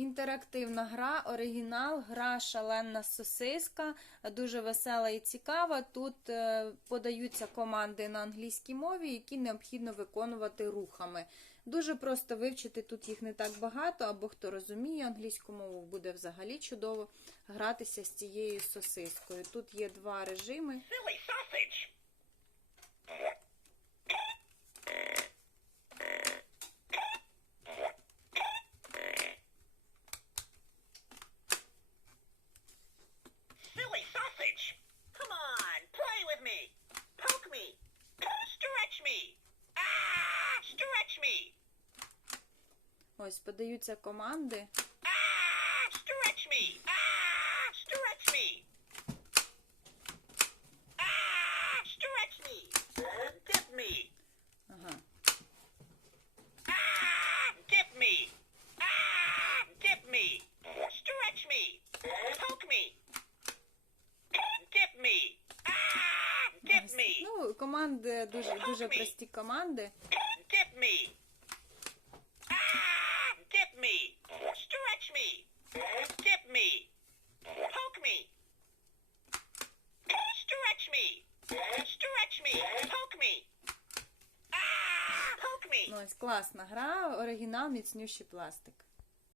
Інтерактивна гра, оригінал, гра шаленна сосиска, дуже весела і цікава. Тут е, подаються команди на англійській мові, які необхідно виконувати рухами. Дуже просто вивчити тут їх не так багато, або хто розуміє англійську мову, буде взагалі чудово гратися з цією сосискою. Тут є два режими. Silly sausage! Ah! Dip Ось. me! Ну, команди дуже, дуже прості команди. Ну, ось класна гра, оригінал, міцнющий пластик.